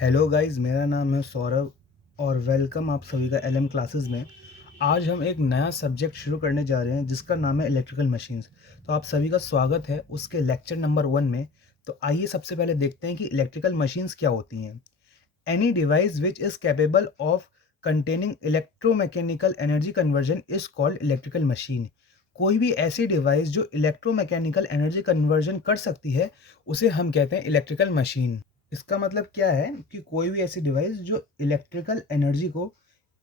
Hello guys, मेरा नाम है सौरभ और वेलकम आप सभी का एलएम क्लासेस में। आज हम एक नया सब्जेक्ट शुरू करने जा रहे हैं जिसका नाम है इलेक्ट्रिकल मशीन्स। तो आप सभी का स्वागत है उसके लेक्चर नंबर 1 में। तो आइए सबसे पहले देखते हैं कि इलेक्ट्रिकल मशीन्स क्या होती हैं। Any device which is capable of containing electromechanical energy conversion is called electrical machine. कोई भी ऐसी डिवाइस जो इलेक्ट्रोमैकेनिकल एनर्जी कन्वर्जन कर सकती है उसे हम कहते हैं इलेक्ट्रिकल मशीन। इसका मतलब क्या है कि कोई भी ऐसी डिवाइस जो इलेक्ट्रिकल एनर्जी को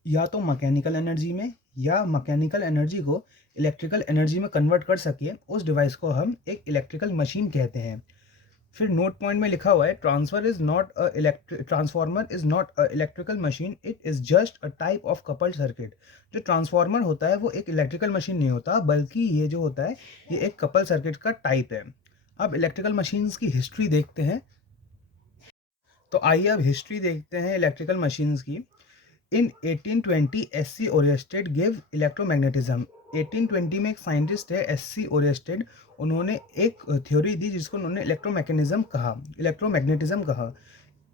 या तो मैकेनिकल एनर्जी में या मैकेनिकल एनर्जी को इलेक्ट्रिकल एनर्जी में कन्वर्ट कर सके, उस डिवाइस को हम एक इलेक्ट्रिकल मशीन कहते हैं। फिर नोट पॉइंट में लिखा हुआ है transformer is not a electrical machine, it is just a type of coupled circuit. जो ट्रांसफॉर्मर होता है वो एक इलेक्ट्रिकल मशीन नहीं होता, बल्कि ये जो होता है ये एक कपल सर्किट का टाइप है। अब इलेक्ट्रिकल मशीन्स की हिस्ट्री देखते हैं। तो आइए अब हिस्ट्री देखते हैं इलेक्ट्रिकल मशीन्स की। इन 1820 एससी ओरियस्टेड गिव इलेक्ट्रोमैग्नेटिज्म। 1820 में एक साइंटिस्ट है एससी ओरियस्टेड, उन्होंने एक थ्योरी दी जिसको उन्होंने इलेक्ट्रोमैग्नेटिज्म कहा।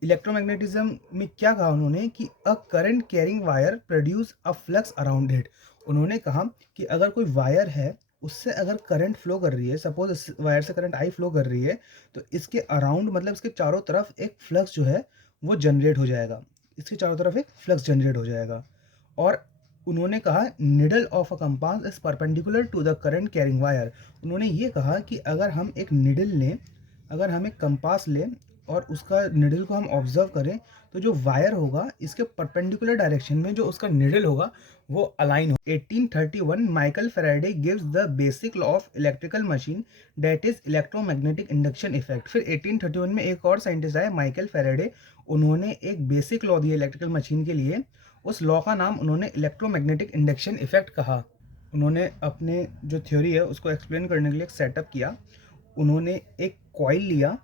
इलेक्ट्रोमैग्नेटिज्म में क्या कहा उन्होंने कि a current carrying wire produce a flux around it. उन्होंने कहा कि अगर कोई वायर है उससे अगर करंट फ्लो कर रही है, सपोज इस वायर से करंट आई फ्लो कर रही है, तो इसके अराउंड मतलब इसके चारों तरफ एक फ्लक्स जो है वो जनरेट हो जाएगा। इसके चारों तरफ एक फ्लक्स जनरेट हो जाएगा। और उन्होंने कहा needle of a compass is perpendicular to the current carrying wire. उन्होंने ये कहा कि अगर हम एक निडल लें, अगर हम एक कंपास लें और उसका निडल को हम ऑब्जर्व करें, तो जो वायर होगा इसके परपेंडिकुलर डायरेक्शन में जो उसका निडल होगा वो अलाइन हो। 1831 Michael Faraday gives the basic law of electrical machine, that is electromagnetic induction effect. फिर 1831 में एक और साइंटिस्ट आए माइकल फैराडे, उन्होंने एक बेसिक लॉ दिया इलेक्ट्रिकल मशीन के लिए। उस लॉ का नाम उन्होंने इलेक्ट्रोमैग्नेटिक इंडक्शन इफेक्ट कहा। उन्होंने अपने जो थ्योरी है उसको एक्सप्लेन करने के लिए एक सेटअप किया। उन्होंने एक कॉइल लिया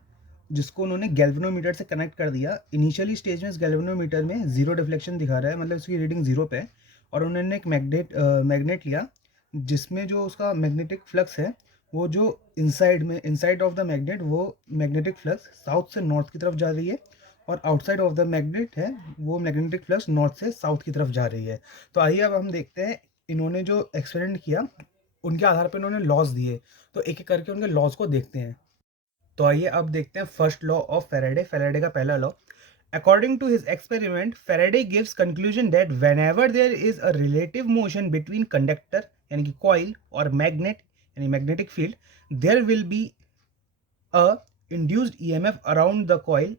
जिसको उन्होंने गैल्वेनोमीटर से कनेक्ट कर दिया। इनिशियली स्टेज में इस गैल्वेनोमीटर में जीरो डिफ्लेक्शन दिखा रहा है, मतलब इसकी रीडिंग जीरो पे है। और उन्होंने एक मैग्नेट लिया जिसमें जो उसका मैग्नेटिक फ्लक्स है वो जो इनसाइड ऑफ द मैग्नेट, वो मैग्नेटिक फ्लक्स साउथ से नॉर्थ की तरफ जा रही है, और आउटसाइड ऑफ द मैग्नेट है वो मैग्नेटिक फ्लक्स नॉर्थ से साउथ की तरफ जा रही है। तो आइए अब हम देखते हैं इन्होंने जो एक्सपेरिमेंट किया उनके आधार पर इन्होंने लॉज दिए। तो एक एक करके उनके लॉज को देखते हैं। तो आइए अब देखते हैं फर्स्ट लॉ ऑफ फैराडे का पहला law. According to his experiment, Faraday gives conclusion that whenever there is a relative motion between conductor यानी कि coil और magnet यानी magnetic field, there will be a induced EMF around the coil,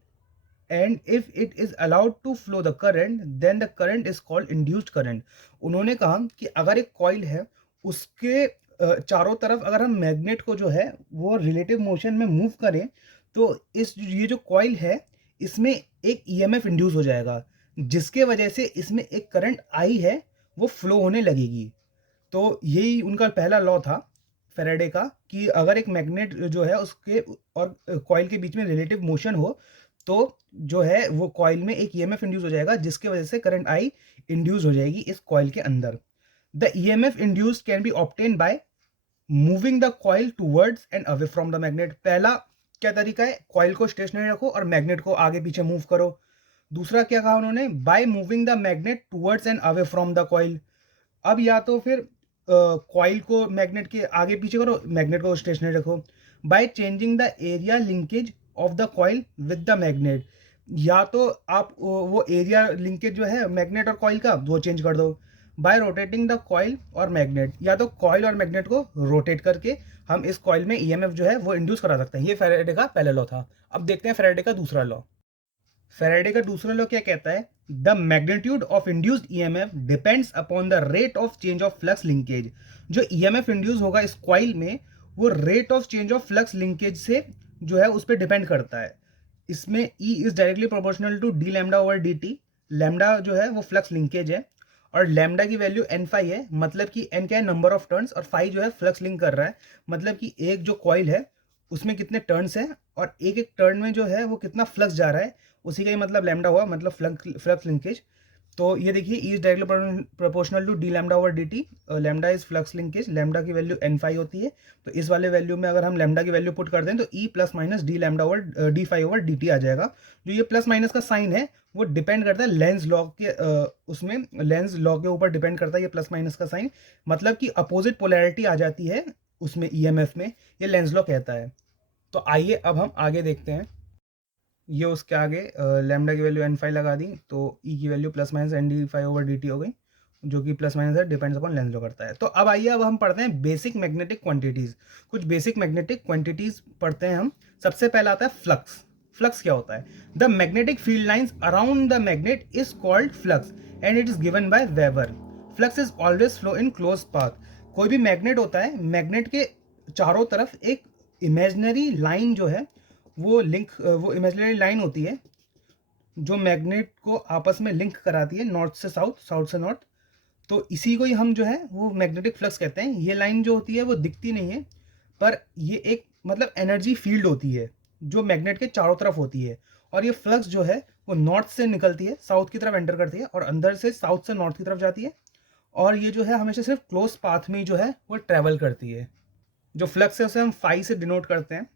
and if it is allowed to flow the current, then the current is called induced current। उन्होंने कहा कि अगर एक coil है उसके चारों तरफ अगर हम मैग्नेट को जो है वो रिलेटिव मोशन में मूव करें, तो इस ये जो कॉइल है इसमें एक ईएमएफ इंड्यूस हो जाएगा, जिसके वजह से इसमें एक करंट आई है वो फ्लो होने लगेगी। तो यही उनका पहला लॉ था फैराडे का कि अगर एक मैग्नेट जो है उसके और कॉइल के बीच में रिलेटिव मोशन हो, तो जो है वो कॉइल में एक ईएमएफ इंड्यूस हो जाएगा, जिसके वजह से करंट आई इंड्यूस हो जाएगी इस कॉइल के अंदर। The EMF induced can be obtain by moving the coil towards and away from the magnet. पहला क्या तरीका है, कॉइल को स्टेशनरी रखो और मैग्नेट को आगे पीछे मूव करो। दूसरा क्या कहा उन्होंने, by moving the magnet towards and away from the coil. अब या तो फिर कॉइल को मैग्नेट के आगे पीछे करो, मैग्नेट को स्टेशनरी रखो। By changing the area linkage of the coil with the magnet, या तो आप वो एरिया लिंकेज जो है मैग्नेट और कॉइल का वो चेंज कर दो। बाय रोटेटिंग द कॉइल और मैग्नेट, या तो कॉइल और मैग्नेट को रोटेट करके हम इस कॉइल में ईएमएफ जो है वो इंड्यूस करा सकते हैं। ये फैराडे का पहला लॉ था। अब देखते हैं फैराडे का दूसरा लॉ। फैराडे का दूसरा लॉ क्या कहता है, the magnitude of induced EMF depends upon the rate of change of flux linkage. जो ईएमएफ इंड्यूस होगा इस कॉइल में वो rate of change of flux linkage से जो है उस पर डिपेंड करता है। इसमें E is directly proportional to D lambda over D T. Lambda जो है वो फ्लक्स लिंकेज है और लैम्डा की वैल्यू एन फाई है, मतलब कि एन क्या है, नंबर ऑफ टर्न्स, और फाई जो है फ्लक्स लिंक कर रहा है, मतलब कि एक जो कॉइल है उसमें कितने टर्न्स हैं और एक एक टर्न में जो है वो कितना फ्लक्स जा रहा है, उसी का ही मतलब लैम्डा हुआ, मतलब फ्लक्स लिंकेज। तो ये देखिए E is directly proportional to D lambda over D T. Lambda is flux linkage, lambda की वैल्यू एन फाई होती है। तो इस वाले वैल्यू में अगर हम लैम्डा की वैल्यू पुट कर दें तो E plus minus D lambda over D phi over D T आ जाएगा। जो ये प्लस माइनस का साइन है वो डिपेंड करता है लेंस लॉ के उसमें लेंस लॉ के ऊपर डिपेंड करता है ये प्लस माइनस का साइन, मतलब कि अपोजिट पोलैरिटी आ जाती है उसमें ईएमएफ में, ये लेंस लॉ कहता है। तो आइए अब हम आगे देखते हैं। ये उसके आगे लैम्डा की वैल्यू एन फाई लगा दी तो ई की value plus minus N D phi over D T हो गई, जो कि प्लस माइनस है, डिपेंड्स अपॉन लेंस लॉ करता है। तो अब आइए अब हम पढ़ते हैं बेसिक मैग्नेटिक क्वांटिटीज। कुछ बेसिक मैग्नेटिक क्वांटिटीज पढ़ते हैं हम। सबसे पहला आता है फ्लक्स। फ्लक्स क्या होता है? The magnetic field lines around the magnet is called flux and it is given by weber. Flux is always flow in close path. कोई भी मैग्नेट होता है, मैग्नेट के चारों तरफ एक इमेजनरी लाइन जो है वो इमेजिनरी लाइन होती है जो मैग्नेट को आपस में लिंक कराती है, नॉर्थ से साउथ, साउथ से नॉर्थ। तो इसी को ही हम जो है वो मैग्नेटिक फ्लक्स कहते हैं। ये लाइन जो होती है वो दिखती नहीं है, पर ये एक मतलब एनर्जी फील्ड होती है जो मैग्नेट के चारों तरफ होती है। और ये फ्लक्स जो है वो नॉर्थ से निकलती है, साउथ की तरफ एंटर करती है और अंदर से साउथ से नॉर्थ की तरफ जाती है। और ये जो है हमेशा सिर्फ क्लोज पाथ में ही जो है वो ट्रेवल करती है। जो फ्लक्स है उसे हम फाई से डिनोट करते हैं।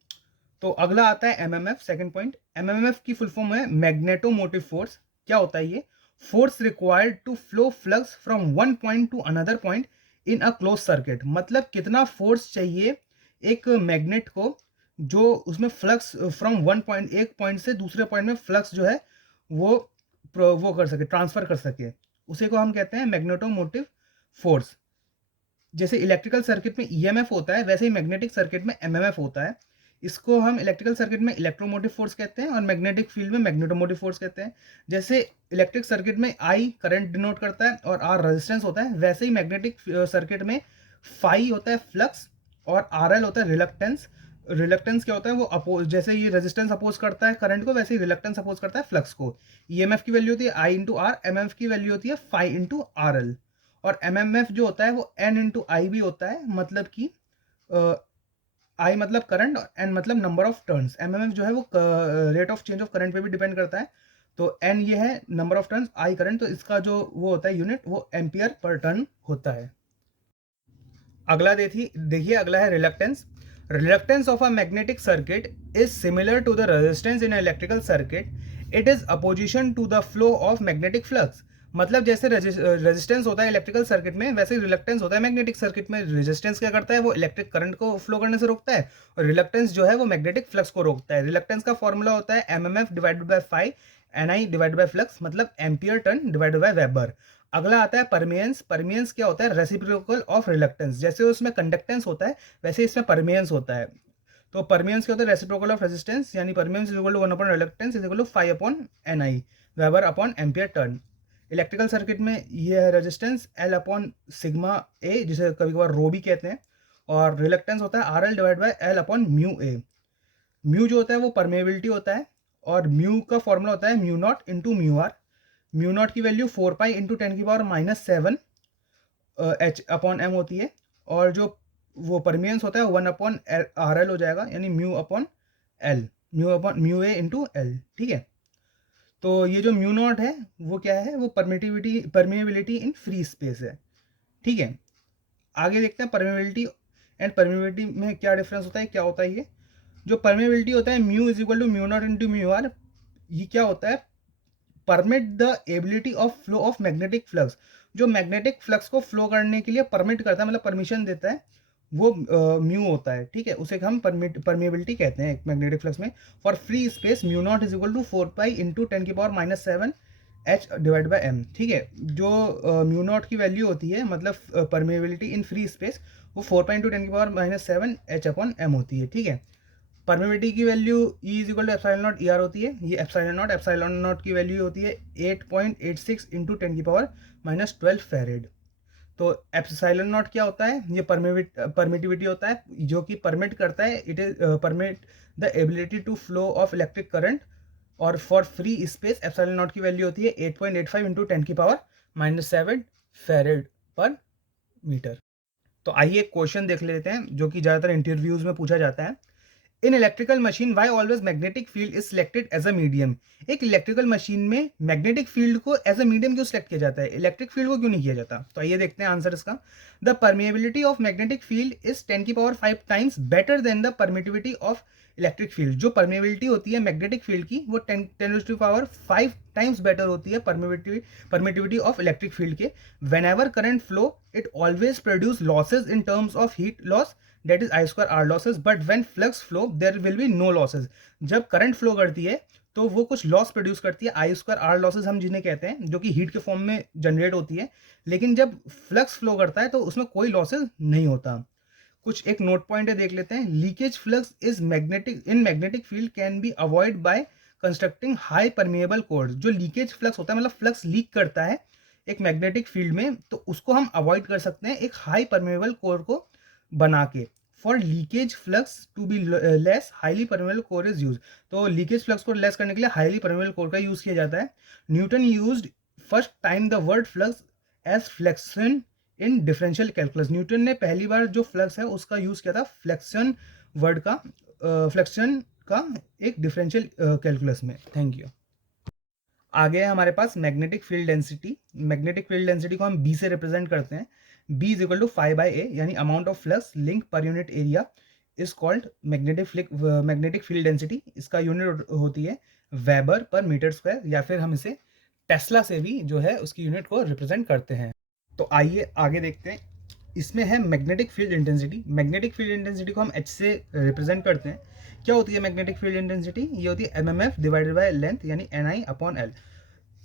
तो अगला आता है एमएमएफ, सेकंड पॉइंट। एमएमएफ की फुल फॉर्म है मैग्नेटोमोटिव फोर्स। क्या होता है ये? Force required to flow flux from one point to another point in a close circuit. मतलब कितना फोर्स चाहिए एक मैग्नेट को जो उसमें फ्लक्स फ्रॉम वन पॉइंट, एक पॉइंट से दूसरे पॉइंट में फ्लक्स जो है वो वो कर सके, ट्रांसफर कर सके, उसी को हम कहते हैं मैग्नेटोमोटिव फोर्स। जैसे इलेक्ट्रिकल सर्किट में ईएमएफ होता है वैसे ही मैग्नेटिक सर्किट में एमएमएफ होता है। इसको हम इलेक्ट्रिकल सर्किट में इलेक्ट्रोमोटिव फोर्स कहते हैं और मैग्नेटिक फील्ड में मैग्नेटोमोटिव फोर्स कहते हैं। जैसे इलेक्ट्रिक सर्किट में आई करंट डिनोट करता है और आर रेजिस्टेंस होता है, वैसे ही मैग्नेटिक सर्किट में फाई होता है फ्लक्स और आर एल होता है रिलक्टेंस। रिलक्टेंस क्या होता है? वो जैसे ये रेजिस्टेंस अपोज करता है करंट को, वैसे ही रिलक्टेंस अपोज करता है फ्लक्स को। ईएमएफ की वैल्यू होती है आई इंटू आर, एमएफ की वैल्यू होती है फाई इंटू आर एल। और एमएमएफ जो होता है वो एन इंटू आई भी होता है, मतलब कि आई मतलब करंट और एन मतलब नंबर ऑफ टर्न्स। एमएमएफ जो है वो rate of change of current पे भी डिपेंड करता है। तो एन ये है number of turns, I current, तो इसका जो वो होता है यूनिट वो एम्पियर पर टर्न होता है। अगला देखिए अगला है reluctance. Reluctance of a magnetic circuit is similar to the resistance in electrical circuit. It is opposition to the flow of magnetic flux. मतलब जैसे रेजिस्टेंस होता है इलेक्ट्रिकल सर्किट में, वैसे रिलक्टेंस होता है मैग्नेटिक सर्किट में। रेजिस्टेंस क्या करता है? वो इलेक्ट्रिक करंट को फ्लो करने से रोकता है और रिलक्टेंस जो है वो मैग्नेटिक फ्लक्स को रोकता है। रिलक्टेंस का फॉर्मूला होता है MMF divided by phi, NI divided by flux, मतलब ampere turn divided by weber. अगला आता है परमियंस। परमियंस क्या होता है? Reciprocal of reluctance. जैसे उसमें कंडक्टेंस होता है वैसे इसमें परमियंस होता है। तो परमियंस क्या होता है? रेसिप्रोकल ऑफ रेजिस्टेंस, यानी permeance is equal to 1 upon reluctance is equal to 5 upon NI, weber upon ampere turn. Electrical circuit में ये है resistance L upon sigma A, जिसे कभी कभार रो भी कहते हैं, और रिलक्टेंस होता है R L divide by L upon mu A. Mu जो होता है वो परमेबिलिटी होता है और म्यू का फॉर्मूला होता है mu not into mu R. Mu naught की वैल्यू 4 पाई इंटू 10 की पावर -7 एच अपॉन एम होती है। और जो वो परमियंस होता है 1 अपॉन आर एल हो जाएगा, यानी mu upon L, mu A into L. ठीक है, तो ये जो म्यू नॉट है वो क्या है? वो परमेबिलिटी इन फ्री स्पेस है। ठीक है, आगे देखते हैं परमेबिलिटी एंड परमेबिलिटी में क्या डिफरेंस होता है, क्या होता है ये। जो परमेबिलिटी होता है mu is equal to mu not into mu R. ये क्या होता है? Permit the ability of flow of magnetic flux. जो मैग्नेटिक फ्लक्स को फ्लो करने के लिए परमिट करता है, मतलब परमिशन देता है, वो म्यू होता है। ठीक है, उसे हम परमिएबिलिटी कहते हैं मैग्नेटिक फ्लक्स में। For free space mu not is equal to 4 pi into 10 की power -7 H divide by M. ठीक है, जो म्यू नॉट की वैल्यू होती है, मतलब परमिएबिलिटी इन फ्री स्पेस, वो 4 पाई इंटू 10 की पावर -7 एच अपॉन एम होती है। ठीक है, परमिबिलिटी की value E is equal to epsilon not E R होती है। ये एप्सिलॉन नॉट की वैल्यू होती है 8.86 इंटू 10 की पावर -12 फेरेड। तो एप्सिलॉन नॉट क्या होता है? ये परमिटिविटी होता है जो कि परमिट करता है, it is permit the ability to flow of electric current. और for free space epsilon naught की वैल्यू होती है 8.85 इंटू 10 की पावर -7 फेरेड पर मीटर। तो आइए क्वेश्चन देख लेते हैं जो कि ज़्यादातर इंटरव्यूज में पूछा जाता है। In electrical machine why always magnetic field is selected as a medium. एक इलेक्ट्रिकल मशीन में मैग्नेटिक फील्ड को एज अ मीडियम क्यों सिलेक्ट किया जाता है, इलेक्ट्रिक फील्ड को क्यों नहीं किया जाता? तो आइए देखते हैं आंसर इसका। The permeability of magnetic field is 10⁵ times better than the permittivity of electric field. जो परमिएबिलिटी होती है मैग्नेटिक फील्ड की वो 10⁵ टाइम्स बेटर होती है परमिटिविटी ऑफ इलेक्ट्रिक फील्ड के। When ever current flow it always produce losses in terms of heat loss, that is I² R losses, but when flux flow there will be no losses। जब current flow करती है तो वो कुछ loss produce करती है, I² R losses हम जिन्हें कहते हैं, जो कि हीट के फॉर्म में जनरेट होती है। लेकिन जब फ्लक्स फ्लो करता है तो उसमें कोई लॉसेज नहीं होता। कुछ एक नोट पॉइंट है, देख लेते हैं। Leakage flux is magnetic field can be avoid by constructing high permeable core. जो लीकेज फ्लक्स होता है, मतलब फ्लक्स लीक करता है एक मैग्नेटिक फील्ड में, तो उसको हम अवॉइड कर सकते हैं एक हाई परमिएबल कोर को बना के। For leakage flux to be less highly permeable core is use. तो लीकेज फ्लक्स को लेस करने के लिए हाईली परमेबल कोर का यूज किया जाता है। Newton used first time the word flux as fluxion in differential calculus. Newton ने पहली बार जो फ्लक्स है उसका यूज किया था फ्लेक्शन वर्ड का, फ्लेक्शन का एक डिफरेंशियल कैलकुलस में। Thank you. आगे है हमारे पास magnetic field density. Magnetic field density को हम बी से रिप्रेजेंट करते हैं। B is equal to phi by A, यानी amount of flux link per unit area is called magnetic field density. इसका यूनिट होती है वेबर पर मीटर स्क्वायर, या फिर हम इसे टेस्ला से भी जो है उसकी यूनिट को रिप्रेजेंट करते हैं। तो आइए आगे देखते हैं। इसमें है magnetic field intensity. Magnetic field intensity को हम H से रिप्रेजेंट करते हैं। क्या होती है मैग्नेटिक फील्ड इंटेंसिटी? ये होती है MMF डिवाइडेड बाय लेंथ, यानी NI/L।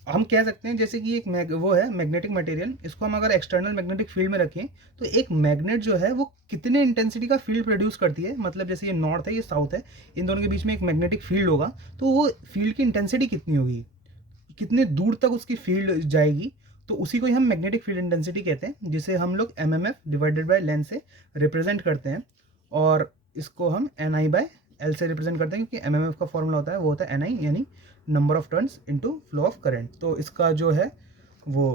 हम कह सकते हैं जैसे कि एक वो है मैग्नेटिक मटेरियल, इसको हम अगर एक्सटर्नल मैग्नेटिक फील्ड में रखें तो एक मैग्नेट जो है वो कितने इंटेंसिटी का फील्ड प्रोड्यूस करती है। मतलब जैसे ये नॉर्थ है ये साउथ है, इन दोनों के बीच में एक मैग्नेटिक फील्ड होगा, तो वो फील्ड की इंटेंसिटी कितनी होगी, कितने दूर तक उसकी फील्ड जाएगी, तो उसी को ही हम मैग्नेटिक फील्ड इंटेंसिटी कहते हैं, जिसे हम लोग MMF डिवाइडेड बाय लेंथ से रिप्रेजेंट करते हैं। और इसको हम NI/L से रिप्रेजेंट करते हैं, क्योंकि MMF का फॉर्मूला होता है वो होता है NI, यानी number of turns into flow of current. तो इसका जो है वो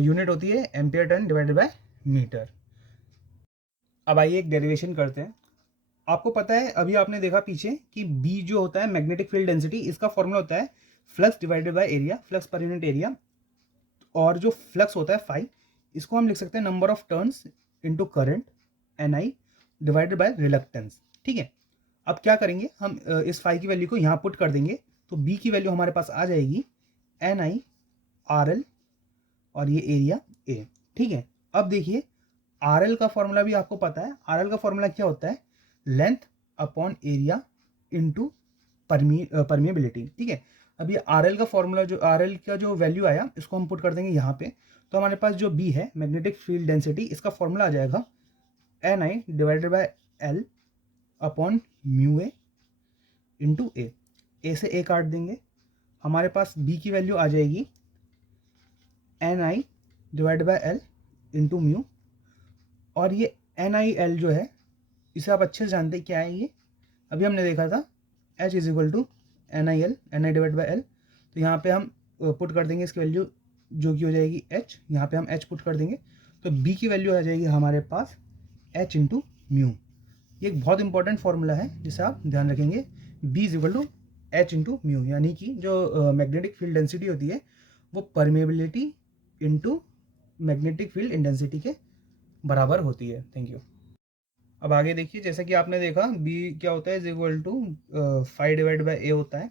यूनिट होती है ampere turn divided by metre. अब आइए एक डेरिवेशन करते हैं। आपको पता है अभी आपने देखा पीछे कि B जो होता है मैग्नेटिक फील्ड डेंसिटी, इसका फॉर्मूला होता है flux divided by area, flux पर यूनिट एरिया। और जो फ्लक्स होता है फाई, इसको हम लिख सकते हैं number of turns into current NI divided bye reluctance. ठीक है, अब क्या करेंगे हम, इस फाई की वैल्यू को यहाँ पुट कर देंगे, तो B की वैल्यू हमारे पास आ जाएगी NI/RL और ये एरिया A। ठीक है, अब देखिए RL का फॉर्मूला भी आपको पता है। RL का फॉर्मूला क्या होता है? Length upon area into permeability. ठीक है, अब ये RL का फॉर्मूला, जो RL का जो वैल्यू आया, इसको हम पुट कर देंगे यहाँ पे। तो हमारे पास जो B है मैग्नेटिक फील्ड डेंसिटी, इसका फॉर्मूला आ जाएगा NI divided by L upon mu A into A से ए काट देंगे, हमारे पास B की वैल्यू आ जाएगी NI divided by L into mu. और ये NIL जो है, इसे आप अच्छे से जानते हैं क्या है ये, अभी हमने देखा था H is equal to NI divide by L। तो यहाँ पे हम पुट कर देंगे इसकी वैल्यू, जो कि हो जाएगी H। यहाँ पे हम H पुट कर देंगे, तो B की वैल्यू आ जाएगी हमारे पास H इंटू म्यू। ये एक बहुत इंपॉर्टेंट फॉर्मूला है जिसे आप ध्यान रखेंगे, B is equal to H into mu, यानी कि जो मैग्नेटिक फील्ड डेंसिटी होती है वो permeability into magnetic field intensity के बराबर होती है। Thank you. अब आगे देखिए, जैसे कि आपने देखा B क्या होता है, is equal to phi divide by A होता है,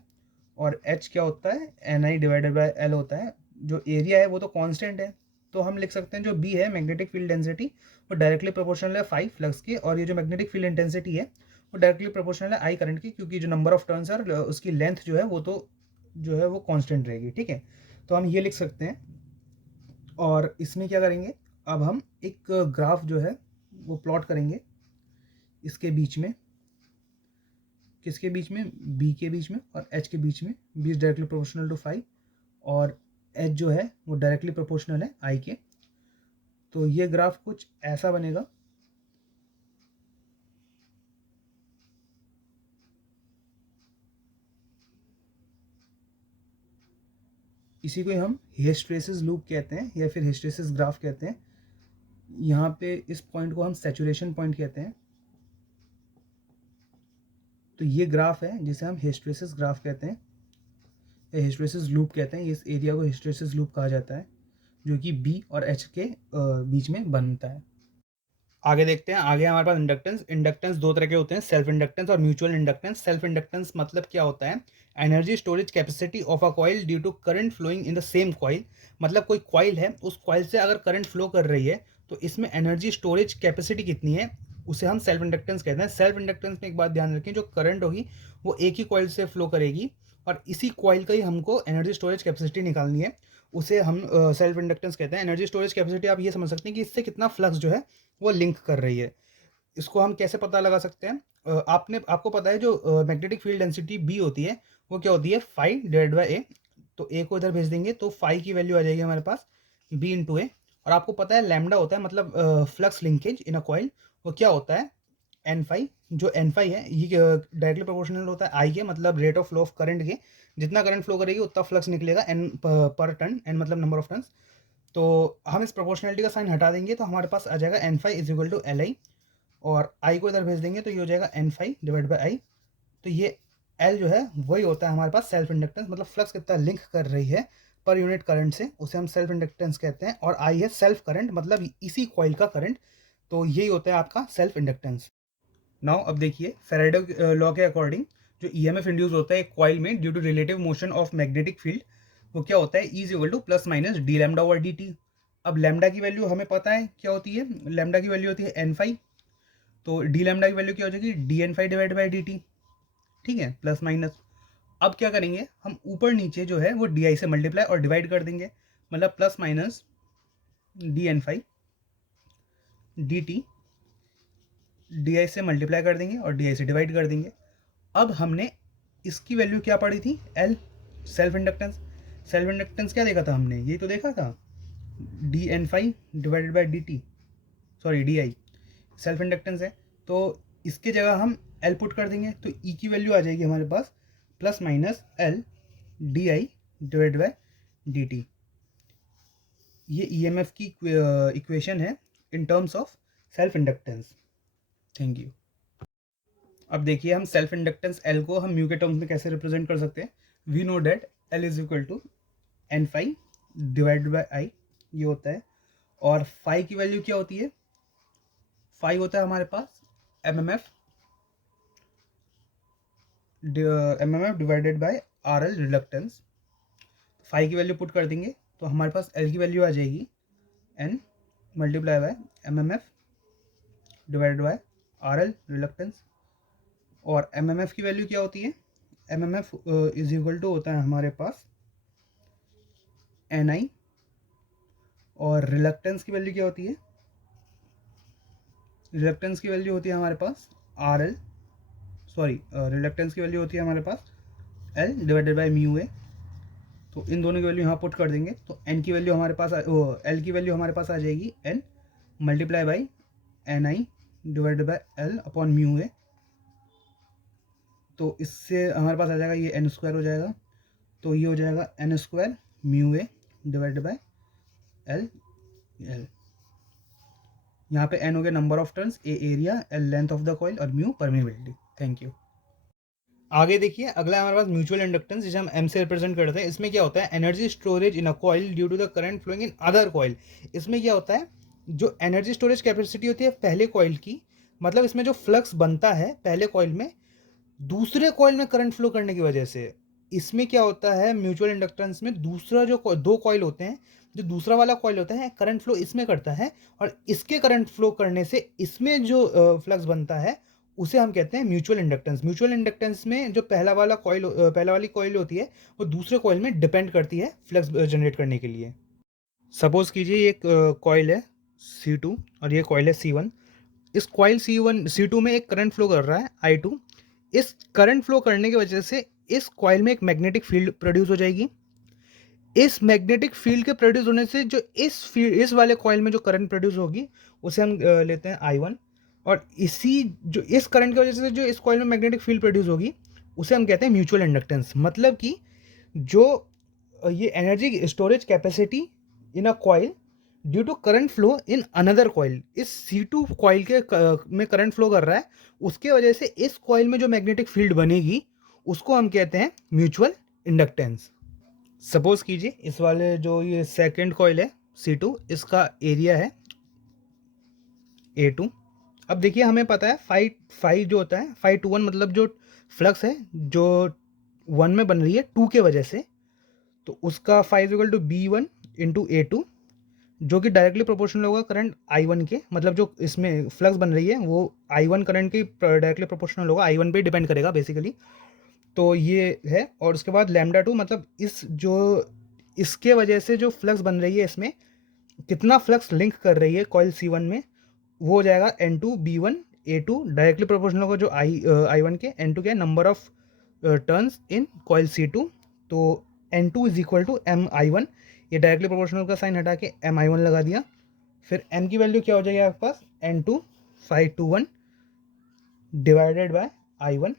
और H क्या होता है NI डिवाइडेड बाई L होता है। जो एरिया है वो तो कांस्टेंट है, तो हम लिख सकते हैं जो B है मैग्नेटिक फील्ड डेंसिटी, वो डायरेक्टली प्रोपोर्शनल है फाई फ्लक्स के, और ये जो मैग्नेटिक फील्ड इंटेंसिटी है वो डायरेक्टली प्रोपोर्शनल है I करंट की, क्योंकि जो नंबर ऑफ टर्न्स है उसकी लेंथ जो है वो तो जो है वो कांस्टेंट रहेगी। ठीक है, तो हम ये लिख सकते हैं। और इसमें क्या करेंगे, अब हम एक ग्राफ जो है वो प्लॉट करेंगे इसके बीच में, किसके बीच में? B के बीच में और H के बीच में। B is directly proportional to phi, और H जो है वो डायरेक्टली प्रोपोर्शनल है I के। तो ये ग्राफ कुछ ऐसा बनेगा। इसी को हम हिस्टैरिसीस लूप कहते हैं, या फिर हिस्टैरिसीस ग्राफ कहते हैं। यहाँ पे इस पॉइंट को हम सैचुरेशन पॉइंट कहते हैं। तो ये ग्राफ है जिसे हम हिस्टैरिसीस ग्राफ कहते हैं या हिस्टैरिसीस लूप कहते हैं। इस एरिया को हिस्टैरिसीस लूप कहा जाता है, जो कि बी और एच के बीच में बनता है। आगे देखते हैं। आगे हमारे पास इंडक्टेंस। इंडक्टेंस दो तरह के होते हैं, सेल्फ इंडक्टेंस और म्यूचुअल इंडक्टेंस। सेल्फ इंडक्टेंस मतलब क्या होता है? Energy storage capacity of a coil due to current flowing in the same coil. मतलब कोई कॉइल है, उस कॉइल से अगर करंट फ्लो कर रही है तो इसमें एनर्जी स्टोरेज कैपेसिटी कितनी है, उसे हम सेल्फ इंडक्टेंस कहते हैं। सेल्फ इंडक्टेंस में एक बात ध्यान रखें, जो करंट होगी वो एक ही कॉइल से फ्लो करेगी और इसी कॉइल का ही हमको एनर्जी स्टोरेज कैपेसिटी निकालनी है, उसे हम सेल्फ इंडक्टेंस कहते हैं। एनर्जी स्टोरेज कैपेसिटी आप ये समझ सकते हैं कि इससे कितना फ्लक्स जो है वो लिंक कर रही है। इसको हम कैसे पता लगा सकते हैं? आपको पता है जो मैग्नेटिक फील्ड डेंसिटी बी होती है वो क्या होती है? फाई डिवाइड बाई ए। तो ए को इधर भेज देंगे तो फाई की वैल्यू आ जाएगी हमारे पास बी इंटू ए। और आपको पता है लैम्डा होता है मतलब flux linkage in a coil, वो क्या होता है? N phi. जो एन फाई है ये डायरेक्टली प्रोपोर्शनल होता है आई के, मतलब rate of flow of current के। जितना करंट फ्लो करेगी उतना फ्लक्स निकलेगा एन पर टन, एन मतलब नंबर ऑफ टन्स। तो हम इस प्रोपोर्शनलिटी का साइन हटा देंगे तो हमारे पास आ जाएगा N phi is equal to L I, और आई को इधर भेज देंगे तो ये हो जाएगा N phi divide by I. तो ये एल जो है वही होता है हमारे पास सेल्फ इंडक्टेंस, मतलब फ्लक्स कितना लिंक कर रही है पर यूनिट करंट से, उसे हम सेल्फ इंडक्टेंस कहते हैं। और आई है सेल्फ करंट, मतलब इसी कॉइल का करंट। तो यही होता है आपका सेल्फ इंडक्टेंस। नाउ अब देखिए, फैराडे लॉ के अकॉर्डिंग जो ईएमएफ इंड्यूस होता है एक कॉइल में due to relative motion of magnetic field, वो क्या होता है? E is equal to plus minus D lambda over D T. अब लैम्डा की वैल्यू हमें पता है क्या होती है? लैम्डा की वैल्यू होती है एन फाई। तो डी लैम्डा की वैल्यू क्या हो जाएगी? D N phi divide by D T. ठीक है, प्लस माइनस। अब क्या करेंगे हम? ऊपर नीचे जो है वो डी आई से मल्टीप्लाई और डिवाइड कर देंगे, मतलब plus minus D N phi D T, D I से मल्टीप्लाई कर देंगे और डी आई से डिवाइड कर देंगे। अब हमने इसकी वैल्यू क्या पढ़ी थी? L, self inductance. Self inductance क्या देखा था हमने? ये तो देखा था, D N phi divided by D T, sorry D I self inductance है। तो इसके जगह हम एल पुट कर देंगे तो ई की वैल्यू आ जाएगी हमारे पास plus minus L D I divide by D T. ये ई एम एफ की इक्वेशन है in terms of self inductance. Thank you. अब देखिए, हम सेल्फ इंडक्टेंस एल को हम म्यू के टर्म्स में कैसे रिप्रेजेंट कर सकते हैं? We know that L is equal to N phi divide by I, ये होता है। और फाई की वैल्यू क्या होती है? फाई होता है हमारे पास M M F divided by R L reluctance. Phi की वैल्यू पुट कर देंगे तो हमारे पास एल की वैल्यू आ जाएगी N multiply by M M F divided by R L reluctance. और एम एम एफ की वैल्यू क्या होती है? M M F is equal to होता है हमारे पास एन आई। और रिलक्टेंस की वैल्यू क्या होती है? रिलक्टेंस की वैल्यू होती है हमारे पास आर एल, सॉरी रिलक्टेंस की वैल्यू होती है हमारे पास L divided by mu A. तो इन दोनों की वैल्यू यहाँ पुट कर देंगे तो एन की वैल्यू हमारे पास एल की वैल्यू हमारे पास आ जाएगी N multiply by N I divided by L upon mu A. तो इससे हमारे पास आ जाएगा ये एन स्क्वायर हो जाएगा, तो ये हो जाएगा N square mu A divided by L. L यहाँ पे एन हो गया number of turns, A area, L length of the coil और म्यू परमेबिलिटी। Thank you. आगे देखिए, अगला हमारे पास म्यूचुअल इंडक्टेंस, जिसे हम एम से रिप्रेजेंट करते हैं। इसमें क्या होता है? Energy storage in a coil due to the current flowing in other coil. इसमें क्या होता है? जो एनर्जी स्टोरेज कैपेसिटी होती है पहले कॉइल की, मतलब इसमें जो फ्लक्स बनता है पहले कॉइल में दूसरे कॉइल में करंट फ्लो करने की वजह से। इसमें क्या होता है म्यूचुअल इंडक्टेंस में? दूसरा जो दो कॉइल होते हैं, जो दूसरा वाला कॉइल होता है करंट फ्लो इसमें करता है और इसके करंट फ्लो करने से इसमें जो फ्लक्स बनता है उसे हम कहते हैं म्यूचुअल इंडक्टेंस। म्यूचुअल इंडक्टेंस में जो पहला वाली कॉइल होती है वो दूसरे कॉइल में डिपेंड करती है फ्लक्स जनरेट करने के लिए। सपोज कीजिए एक कॉइल है C2 और ये कॉइल है C1। इस कॉइल C2 में एक करंट फ्लो कर रहा है I2। इस करंट फ्लो करने की वजह से इस कॉइल में एक मैग्नेटिक फील्ड प्रोड्यूस हो जाएगी। इस मैग्नेटिक फील्ड के प्रोड्यूस होने से जो इस वाले कॉइल में जो करंट प्रोड्यूस होगी उसे हम लेते हैं I1। और इस करंट की वजह से जो इस कॉइल में मैग्नेटिक फील्ड प्रोड्यूस होगी उसे हम कहते हैं म्यूचुअल इंडक्टेंस। मतलब कि जो ये energy storage capacity in a coil due to current flow in another coil, इस C2 कॉइल के में करंट फ्लो कर रहा है, उसके वजह से इस कॉइल में जो मैग्नेटिक फील्ड बनेगी उसको हम कहते हैं म्यूचुअल इंडक्टेंस। सपोज कीजिए इस वाले जो ये सेकंड कॉइल है C2, इसका एरिया है A2। अब देखिए हमें पता है फाई जो होता है, फाई टू वन, मतलब जो फ्लक्स है जो वन में बन रही है टू के वजह से, तो उसका phi equal to B1 × A2, जो कि डायरेक्टली प्रोपोर्शनल होगा करंट I1 के, मतलब जो इसमें फ्लक्स बन रही है वो I1 करंट के डायरेक्टली प्रोपोर्शनल होगा, I1 पे डिपेंड करेगा बेसिकली। तो ये है, और उसके बाद लैम्डा टू, मतलब इस जो इसके वजह से जो फ्लक्स बन रही है इसमें कितना फ्लक्स लिंक कर रही है कॉइल C1 में, वो हो जाएगा N2B1A2, डायरेक्टली प्रोपोर्शनल होगा जो I1 के, N2 के number of turns in coil C2। तो N2 is equal to MI1, ये डायरेक्टली प्रोपोर्शनल का साइन हटा के MI1 लगा दिया। फिर M की वैल्यू क्या हो जाएगी आपके पास, N2 521 डिवाइडेड बाय I1।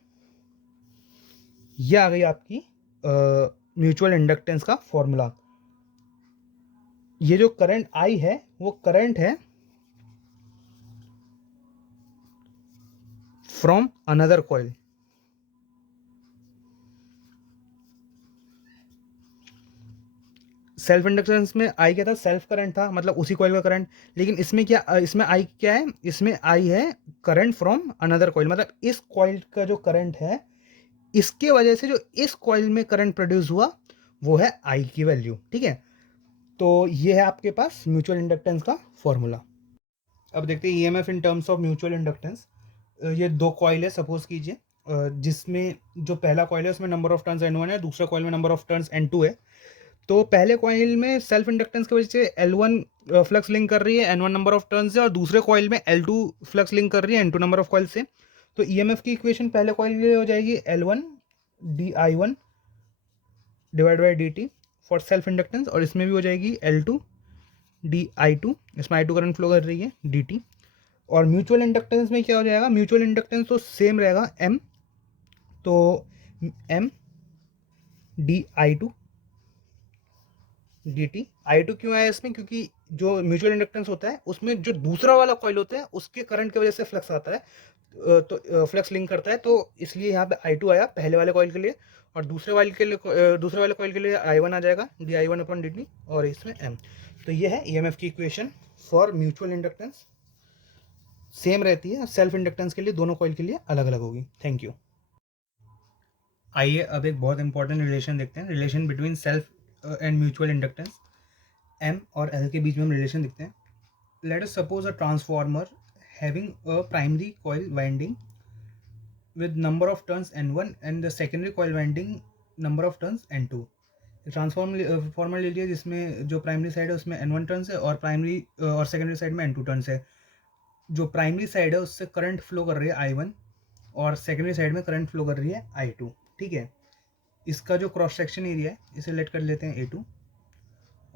ये आ गई आपकी म्यूचुअल इंडक्टेंस का फॉर्मूला। ये जो करंट I है वो करंट है from another coil. Self inductance में आई क्या था, सेल्फ करंट था, मतलब उसी कॉइल का करंट। लेकिन इसमें क्या, इसमें आई क्या है, इसमें आई है करंट फ्रॉम अनदर कॉइल, मतलब इस कॉइल का जो करंट है इसके वजह से जो इस कॉइल में करंट प्रोड्यूस हुआ वो है आई की वैल्यू। ठीक है, तो ये है आपके पास म्यूचुअल इंडक्टेंस का फॉर्मूला। अब देखते हैं EMF in terms of mutual inductance. ये दो कॉइल है सपोज कीजिए, जिसमें जो पहला कॉइल है उसमें नंबर ऑफ टर्न्स N1 है, दूसरा कॉइल में नंबर ऑफ टर्न्स N2 है। तो पहले कॉइल में सेल्फ इंडक्टेंस की वजह से L1 फ्लक्स लिंक कर रही है N1 नंबर ऑफ टर्न से, और दूसरे कॉइल में L2 फ्लक्स लिंक कर रही है N2 नंबर ऑफ कॉइल से। तो ईएमएफ की इक्वेशन पहले कॉइल के लिए हो जाएगी L1 dI1 divide by dt for self inductance, और इसमें भी हो जाएगी L2 dI2, इसमें I2 करंट फ्लो कर रही है dt। और म्यूचुअल इंडक्टेंस में क्या हो जाएगा, म्यूचुअल इंडक्टेंस तो सेम रहेगा M, तो M dI2 dt। I2 क्यों आया इसमें, क्योंकि जो म्यूचुअल इंडक्टेंस होता है उसमें जो दूसरा वाला कॉइल होता है उसके करंट की वजह से फ्लक्स आता है, तो फ्लक्स लिंक करता है, तो इसलिए यहाँ पे I2 आया पहले वाले कॉइल के लिए। और दूसरे वाले के लिए, दूसरे वाले कॉइल के लिए I1 आ जाएगा dI1/dt, और इसमें M। तो ये है ईएमएफ की equation for mutual inductance, same रहती है, सेल्फ इंडक्टेंस के लिए दोनों कॉइल के लिए अलग अलग होगी। Thank you. आइए अब एक बहुत इंपॉर्टेंट रिलेशन देखते हैं, relation between self and mutual inductance. M और L के बीच में हम रिलेशन देखते हैं। Let us suppose a transformer having a primary coil winding with number of turns N1 and the secondary coil winding number of turns N2। Transformer ले लिया जिसमें जो प्राइमरी साइड है उसमें N1 टर्न्स है, और प्राइमरी और सेकेंडरी साइड में N2 टर्न्स है। जो प्राइमरी साइड है उससे करंट फ्लो कर रही है I1, और सेकेंडरी साइड में करंट फ्लो कर रही है I2। ठीक है, इसका जो क्रॉस सेक्शन एरिया है इसे लेट कर लेते हैं A2,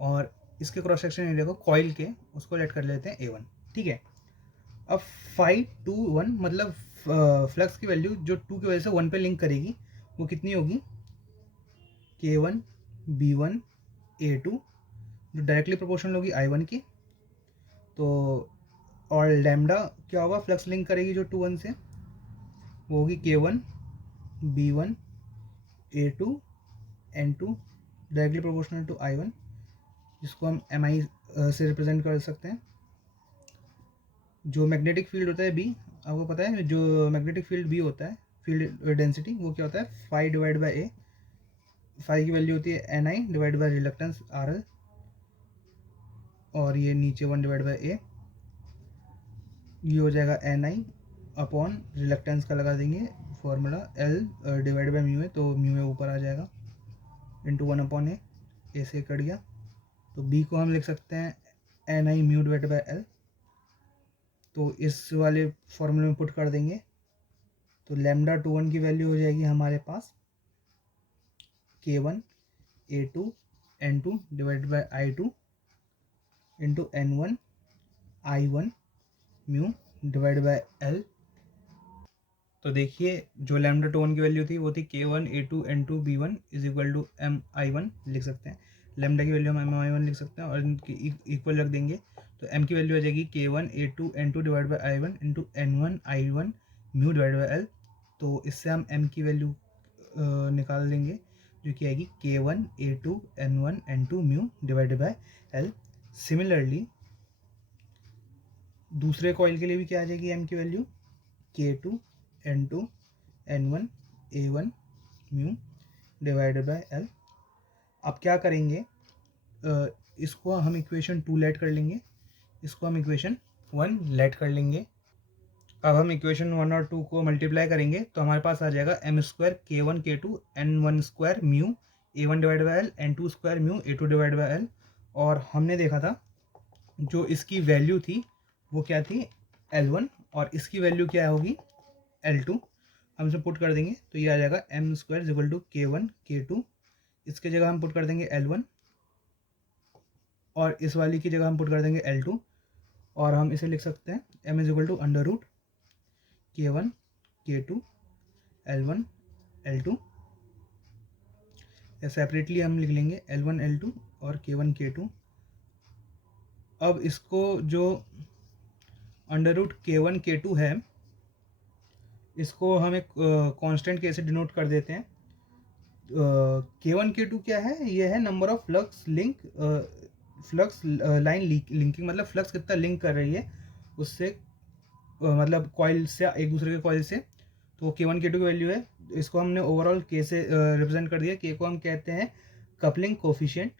और इसके क्रॉस सेक्शन एरिया को कॉइल के उसको लेट कर लेते हैं A1। ठीक है, अब 5 2 1 मतलब फ्लक्स की वैल्यू जो 2 की वजह से 1 पे लिंक करेगी वो कितनी होगी, K1 B1 A2, जो डायरेक्टली प्रोपोर्शनल होगी I1 की। तो और लैम्डा क्या होगा, फ्लक्स लिंक करेगी जो 2 1 से, वो होगी K1 B1 A2 N2 directly proportional to I1, जिसको हम MI से रिप्रेजेंट कर सकते हैं। जो मैग्नेटिक फील्ड होता है B, आपको पता है जो मैग्नेटिक फील्ड B होता है, फील्ड डेंसिटी, वो क्या होता है 5 डिवाइड बाई A। 5 की वैल्यू होती है NI divide by reluctance RL, और ये नीचे 1 डिवाइड बाई A, ये हो जाएगा NI अपॉन रिलक्टेंस का लगा देंगे formula L divide by mu है, तो म्यू है ऊपर आ जाएगा इंटू 1/A, A से कट गया। तो B को हम लिख सकते हैं NI mu divide by L, तो इस वाले फॉर्मूले में पुट कर देंगे, तो लैम्डा 2 1 की वैल्यू हो जाएगी हमारे पास K1 A2 N2 divide by I2 into N1 I1 mu divide by L। तो देखिए जो लैम्डा 2 1 की वैल्यू थी वो थी K1 A2 N2 B1 is equal to MI1 लिख सकते हैं। लेमडा की वैल्यू हम mi1 लिख सकते हैं और इनकी इक्वल रख देंगे, तो m की वैल्यू आ जाएगी k1 a2 n2 divide by i1 into n1 i1 mu divide by l। तो इससे हम m की वैल्यू निकाल लेंगे जो कि आएगी k1 a2 n1 n2 mu divide by l। Similarly दूसरे कॉइल के लिए भी क्या आ जाएगी m की value k2 n2 n1 a1 mu divided by l। अब क्या करेंगे, इसको हम इक्वेशन 2 लेट कर लेंगे, इसको हम इक्वेशन 1 लेट कर लेंगे। अब हम इक्वेशन 1 और 2 को मल्टीप्लाई करेंगे तो हमारे पास आ जाएगा m square k1 k2 n1 square mu a1 divide by l n2 square mu a2 divide by l। और हमने देखा था जो इसकी वैल्यू थी वो क्या थी L1 और इसकी वैल्यू क्या होगी L2। हम इसे पुट कर देंगे तो ये आ जाएगा m square is equal to k1 k2, इसके जगह हम पुट कर देंगे L1 और इस वाली की जगह हम पुट कर देंगे L2 और हम इसे लिख सकते हैं m is equal to under root k1 k2 L1 L2, या सेपरेटली हम लिख लेंगे L1 L2 और k1 k2। अब इसको जो अंडर रूट k1 k2 है इसको हम एक कांस्टेंट के से डिनोट कर देते हैं। k1 k2 क्या है, ये है number of flux link, flux line linking, मतलब फ्लक्स कितना लिंक कर रही है उससे, मतलब कॉइल से एक दूसरे के कॉइल से। तो k1 k2 की वैल्यू है, इसको हमने ओवरऑल k से रिप्रेजेंट कर दिया। k को हम कहते हैं कपलिंग कोफिशिएंट,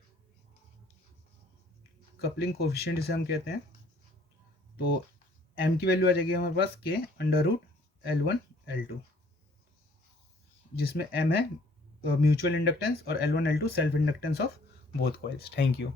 कपलिंग कोफिशिएंट इसे हम कहते हैं। तो m की वैल्यू आ जाएगी हमारे पास k under root L1 L2, जिसमें m है म्यूचुअल इंडक्टेंस और L1 L2 self inductance of both coils. Thank you.